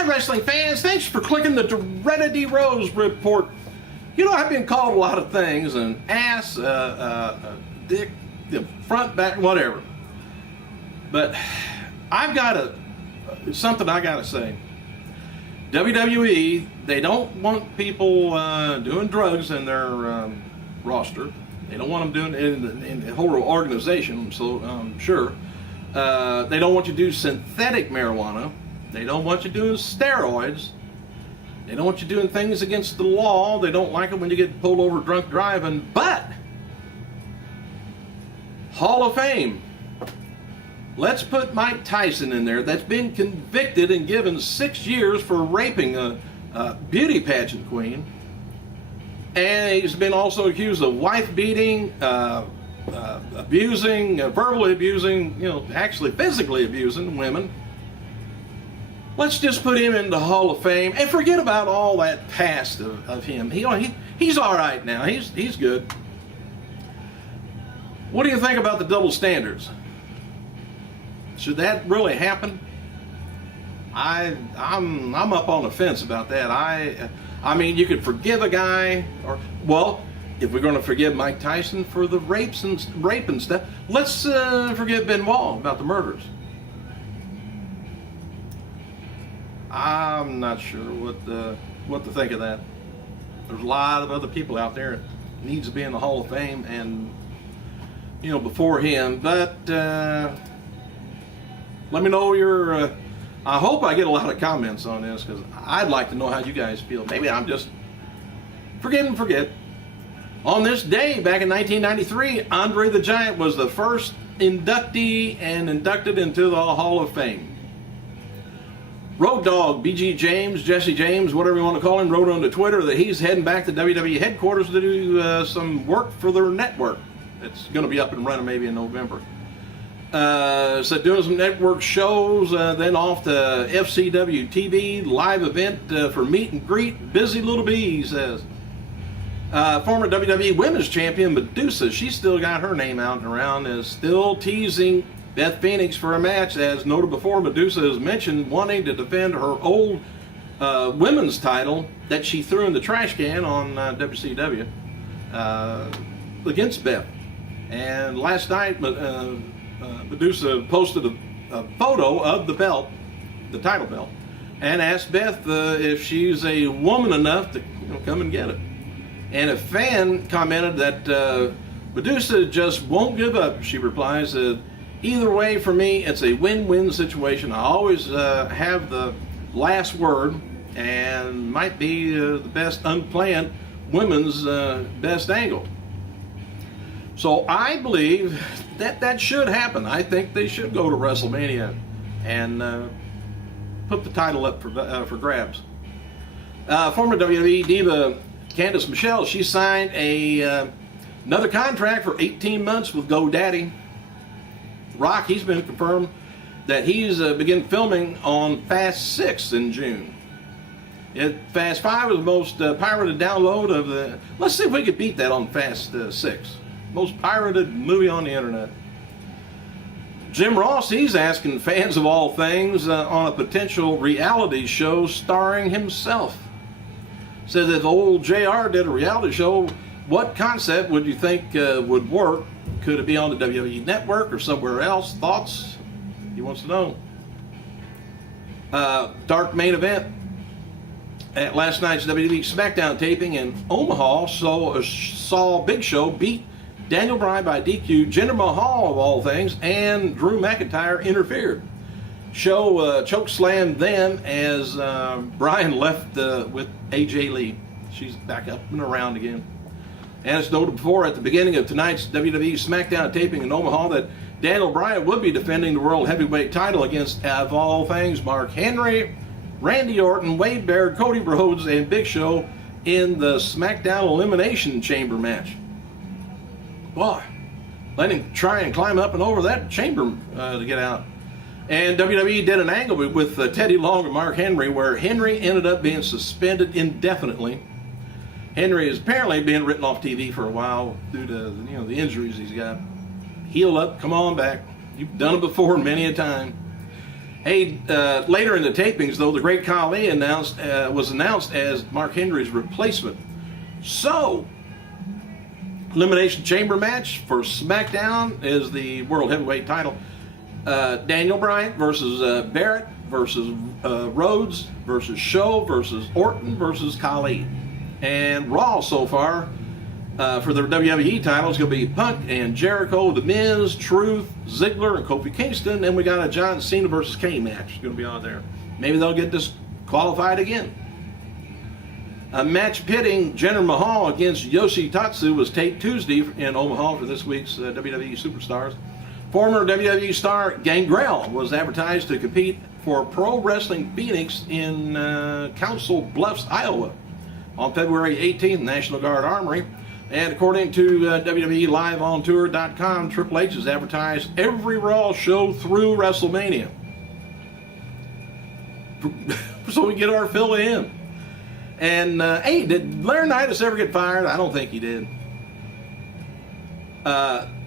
Hi, wrestling fans. Thanks for clicking the Doretta D. Rose report. You know, I've been called a lot of things, an ass, dick, front, back, whatever. But I've got something I got to say. WWE, they don't want people doing drugs in their roster. They don't want them doing it in the whole organization, so sure. They don't want you to do synthetic marijuana. They don't want you doing steroids. They don't want you doing things against the law. They don't like it when you get pulled over drunk driving. But Hall of Fame. Let's put Mike Tyson in there, that's been convicted and given 6 years for raping a beauty pageant queen. And he's been also accused of wife beating, abusing, verbally abusing, actually physically abusing women. Let's just put him in the Hall of Fame and forget about all that past of him. He's all right now. He's good. What do you think about the double standards? Should that really happen? I'm up on the fence about that. I mean, you could forgive a guy, if we're going to forgive Mike Tyson for the rape and stuff, let's forgive Benoit about the murders. I'm not sure what to think of that. There's a lot of other people out there that needs to be in the Hall of Fame, and before him. But let me know your. I hope I get a lot of comments on this, because I'd like to know how you guys feel. Maybe I'm just forget. On this day, back in 1993, Andre the Giant was the first inductee and inducted into the Hall of Fame. Road Dogg, BG James, Jesse James, whatever you want to call him, wrote on the Twitter that he's heading back to WWE headquarters to do some work for their network. It's going to be up and running maybe in November. So doing some network shows, then off to FCW TV, live event for meet and greet. Busy little bee, he says. Former WWE Women's Champion Medusa, she's still got her name out and around, is still teasing Beth Phoenix for a match. As noted before, Medusa has mentioned wanting to defend her old women's title that she threw in the trash can on WCW against Beth. And last night, Medusa posted a photo of the belt, the title belt, and asked Beth if she's a woman enough to come and get it. And a fan commented that Medusa just won't give up. She replies, either way, for me, it's a win-win situation. I always have the last word, and might be the best unplanned women's best angle. So I believe that should happen. I think they should go to WrestleMania and put the title up for grabs. Former WWE diva Candice Michelle, she signed another contract for 18 months with GoDaddy. Rock, he's been confirmed that he's begin filming on Fast 6 in June. Fast 5 is the most pirated download of the... Let's see if we could beat that on Fast 6. Most pirated movie on the internet. Jim Ross, he's asking fans of all things on a potential reality show starring himself. Says if old JR did a reality show, what concept would you think would work? Could it be on the WWE Network or somewhere else? Thoughts? He wants to know. Dark main event at last night's WWE SmackDown taping in Omaha saw Big Show beat Daniel Bryan by DQ. Jinder Mahal, of all things, and Drew McIntyre interfered. Show chokeslammed them as Bryan left with AJ Lee. She's back up and around again. As noted before, at the beginning of tonight's WWE SmackDown taping in Omaha, that Daniel Bryan would be defending the World Heavyweight title against, of all things, Mark Henry, Randy Orton, Wade Barrett, Cody Rhodes, and Big Show in the SmackDown Elimination Chamber match. Boy, let him try and climb up and over that chamber to get out. And WWE did an angle with Teddy Long and Mark Henry, where Henry ended up being suspended indefinitely. Henry is apparently being written off TV for a while due to the injuries he's got. Heal up, come on back. You've done it before many a time. Hey, later in the tapings, though, the Great Khali was announced as Mark Henry's replacement. So, Elimination Chamber match for SmackDown is the World Heavyweight title. Daniel Bryan versus Barrett versus Rhodes versus Show versus Orton versus Khali. And Raw so far for the WWE title is going to be Punk and Jericho, The Miz, Truth, Ziggler, and Kofi Kingston. And we got a John Cena versus Kane match going to be on there. Maybe they'll get disqualified again. A match pitting Jinder Mahal against Yoshitatsu was taped Tuesday in Omaha for this week's WWE Superstars. Former WWE star Gangrel was advertised to compete for Pro Wrestling Phoenix in Council Bluffs, Iowa on February 18th, National Guard Armory. And according to WWE LiveOnTour.com, Triple H has advertised every Raw show through WrestleMania. So we get our fill of him. And, hey, did Laurinaitis ever get fired? I don't think he did.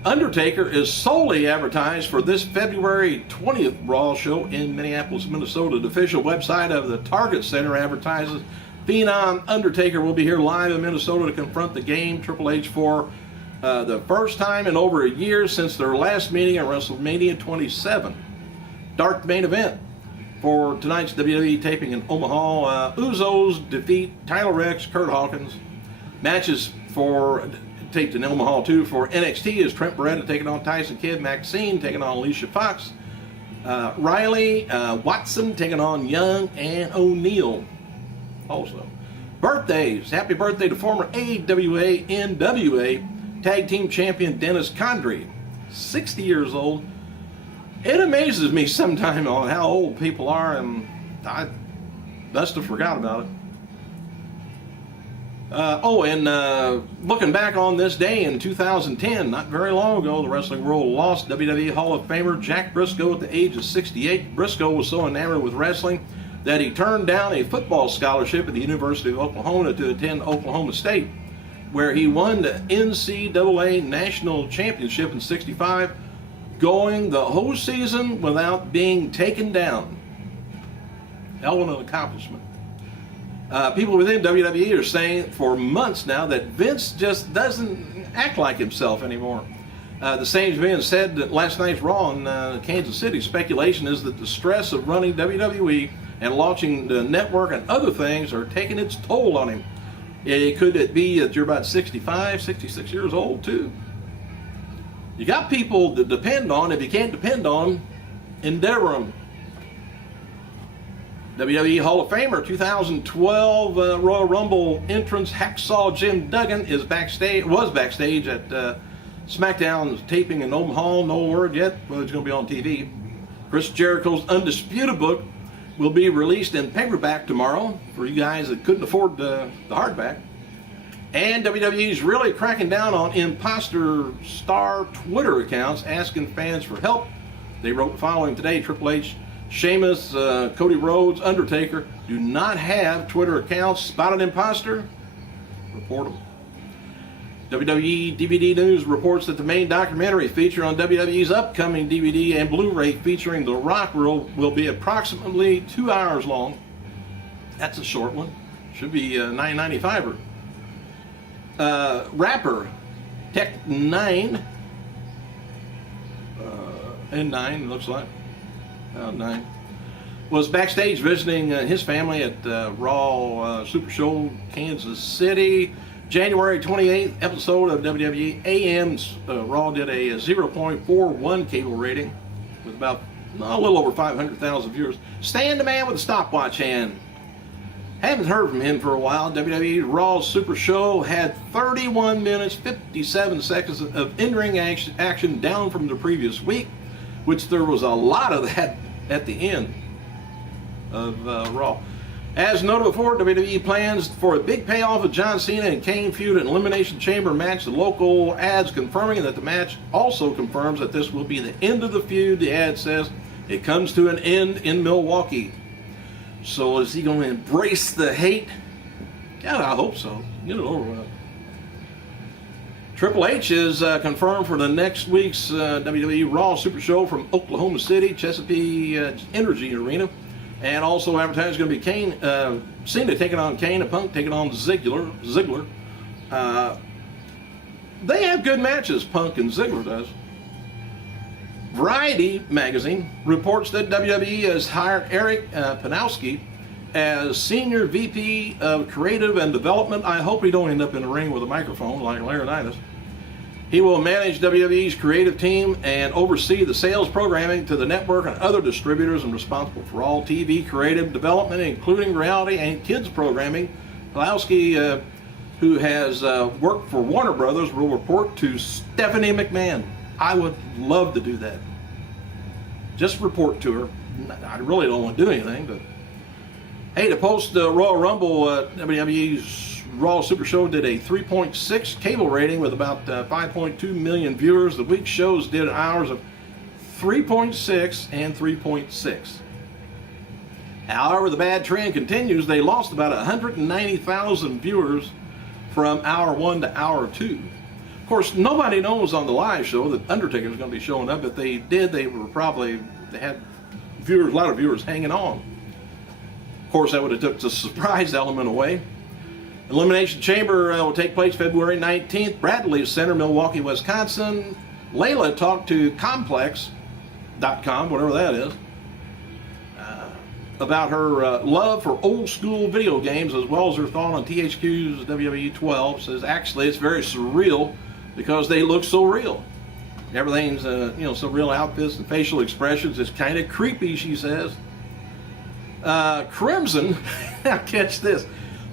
Undertaker is solely advertised for this February 20th Raw show in Minneapolis, Minnesota. The official website of the Target Center advertises Phenom Undertaker will be here live in Minnesota to confront the Game Triple H for the first time in over a year since their last meeting at WrestleMania 27. Dark main event for tonight's WWE taping in Omaha. Usos defeat Tyler Rex, Kurt Hawkins. Matches for taped in Omaha too for NXT is Trent Beretta taking on Tyson Kidd, Maxine taking on Alicia Fox, Riley Watson taking on Young and O'Neal. Also, birthdays. Happy birthday to former AWA NWA Tag Team Champion Dennis Condrey, 60 years old. It amazes me sometimes on how old people are, and I must have forgot about it. Looking back on this day in 2010, not very long ago, the wrestling world lost WWE Hall of Famer Jack Briscoe at the age of 68. Briscoe was so enamored with wrestling that he turned down a football scholarship at the University of Oklahoma to attend Oklahoma State, where he won the NCAA National Championship in '65, going the whole season without being taken down. Hell of an accomplishment. People within WWE are saying for months now that Vince just doesn't act like himself anymore. The same is being said that last night's Raw in Kansas City. Speculation is that the stress of running WWE and launching the network and other things are taking its toll on him. Could it be that you're about 65, 66 years old too? You got people to depend on. If you can't depend on them, endeavor them. WWE Hall of Famer 2012 Royal Rumble entrance Hacksaw Jim Duggan was backstage at SmackDown's taping in Omaha. No word yet whether it's going to be on TV. Chris Jericho's Undisputed book will be released in paperback tomorrow for you guys that couldn't afford the hardback. And WWE's really cracking down on imposter star Twitter accounts asking fans for help. They wrote the following today: Triple H, Sheamus, Cody Rhodes, Undertaker do not have Twitter accounts. Spot an imposter? Report them. WWE DVD News reports that the main documentary feature on WWE's upcoming DVD and Blu-ray featuring The Rock will be approximately 2 hours long. That's a short one. Should be $9.95. Rapper Tech 9 N9 looks like 9 was backstage visiting his family at Raw Super Show Kansas City. January 28th episode of WWE AM's Raw did a 0.41 cable rating with about a little over 500,000 viewers. Stan the man with a stopwatch hand. Haven't heard from him for a while. WWE Raw Super Show had 31 minutes 57 seconds of in-ring action down from the previous week, which there was a lot of that at the end of Raw. As noted before, WWE plans for a big payoff of John Cena and Kane feud and Elimination Chamber match. The local ads confirming that the match also confirms that this will be the end of the feud. The ad says it comes to an end in Milwaukee. So is he going to embrace the hate? God, I hope so. Get it over with. Triple H is confirmed for the next week's WWE Raw Super Show from Oklahoma City, Chesapeake Energy Arena. And also advertised going to be Kane, Cena taking on Kane and Punk taking on Ziggler. They have good matches, Punk and Ziggler does. Variety magazine reports that WWE has hired Eric Panowski as Senior VP of Creative and Development. I hope he don't end up in the ring with a microphone like Laurinaitis. He will manage WWE's creative team and oversee the sales programming to the network and other distributors, and responsible for all TV creative development, including reality and kids programming. Panowski, who has worked for Warner Brothers, will report to Stephanie McMahon. I would love to do that. Just report to her. I really don't want to do anything, but hey, the post-Royal Rumble, WWE's Raw Super Show did a 3.6 cable rating with about 5.2 million viewers. The week's shows did hours of 3.6 and 3.6. However, the bad trend continues. They lost about 190,000 viewers from hour 1 to hour 2. Of course, nobody knows on the live show that Undertaker was going to be showing up. If they did, they had viewers, a lot of viewers hanging on. Of course, that would have took the surprise element away. Elimination Chamber will take place February 19th. Bradley Center, Milwaukee, Wisconsin. Layla talked to Complex.com, whatever that is, about her love for old school video games, as well as her thought on THQ's WWE 12. Says actually it's very surreal because they look so real. Everything's so real, outfits and facial expressions. It's kind of creepy, she says. Crimson, now catch this,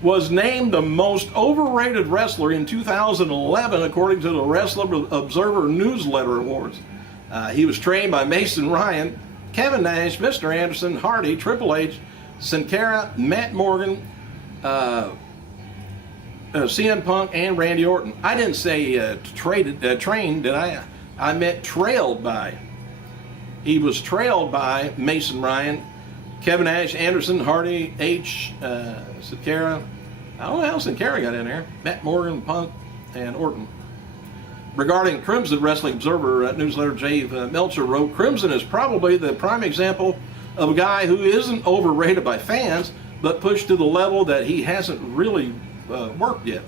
was named the most overrated wrestler in 2011 according to the Wrestler Observer Newsletter Awards. He was trained by Mason Ryan, Kevin Nash, Mr. Anderson, Hardy, Triple H, Sin Cara, Matt Morgan, CM Punk, and Randy Orton. I didn't say trained, did I? I meant trailed by. He was trailed by Mason Ryan, Kevin Nash, Anderson, Hardy, Sin Cara. I don't know how Sin Cara got in there. Matt Morgan, Punk, and Orton. Regarding Crimson, Wrestling Observer newsletter Dave Meltzer wrote, Crimson is probably the prime example of a guy who isn't overrated by fans, but pushed to the level that he hasn't really worked yet.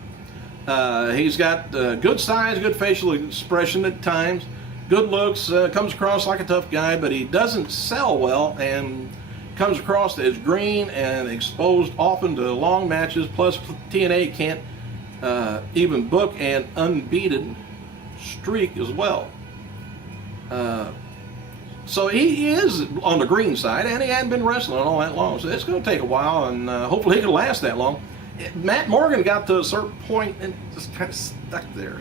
He's got good size, good facial expression at times, good looks, comes across like a tough guy, but he doesn't sell well and comes across as green and exposed often to long matches. Plus, TNA can't even book an unbeaten streak as well. So he is on the green side, and he hadn't been wrestling all that long, so it's going to take a while, and hopefully he can last that long. Matt Morgan got to a certain point and just kind of stuck there.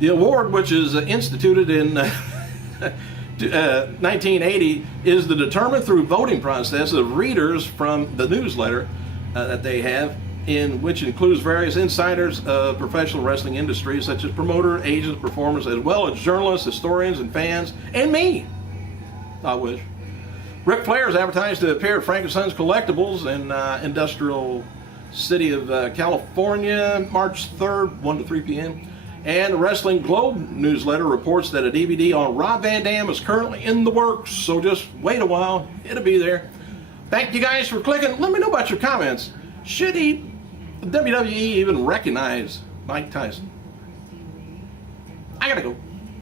The award, which is instituted in 1980, is determined through voting process of readers from the newsletter that they have, in which includes various insiders of professional wrestling industry, such as promoter, agents, performers, as well as journalists, historians, and fans, and me. I wish. Ric Flair is advertised to appear at Frank & Sons Collectibles in Industrial City of California, March 3rd, 1 to 3 p.m. And the Wrestling Globe newsletter reports that a DVD on Rob Van Dam is currently in the works, so just wait a while, it'll be there. Thank you guys for clicking. Let me know about your comments. Should WWE even recognize Mike Tyson? I gotta go.